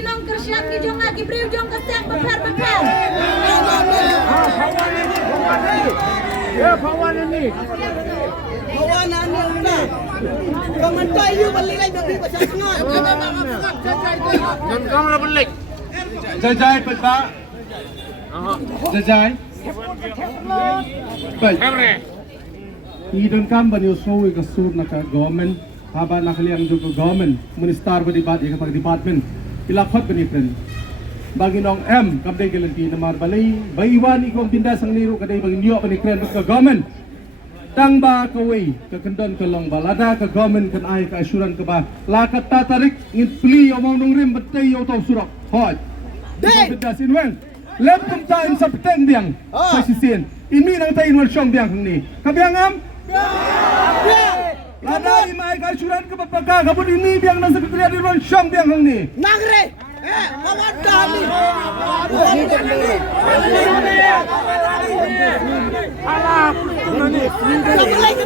kinong kersyat ki jong lagi beriu jong keseng beper. Pawan ini. Pemantai you balik lagi bagi pasal tengah. Dan kamera balik. Jajai peta. Jajai. Baik. Kamera. Idon kam banyo show ka sur na ka government. Haba nakaliang do ka government. Minister ba debat ka pag department. Ilakot ba ni friend. Bagi nong M kapde kelanti namar balay baiwan ikong tindas ang niro kaday bagi niyo pa ni friend ka government. Tang ba kaway kakandon ka long balada ka government kan ay ka assuran ka ba lakat tatarik ngit pli omong nung rim batay yo taw surak hot de dasin wen lep kum ta in sapteng biang sa sisin ini nang tayin wal syong biang ni kabiang am lada imay ka assuran ka pagka kabud ini biang nang sekretariat wal syong biang ni Nagre. Kawan dami. Alah, Kamu lagi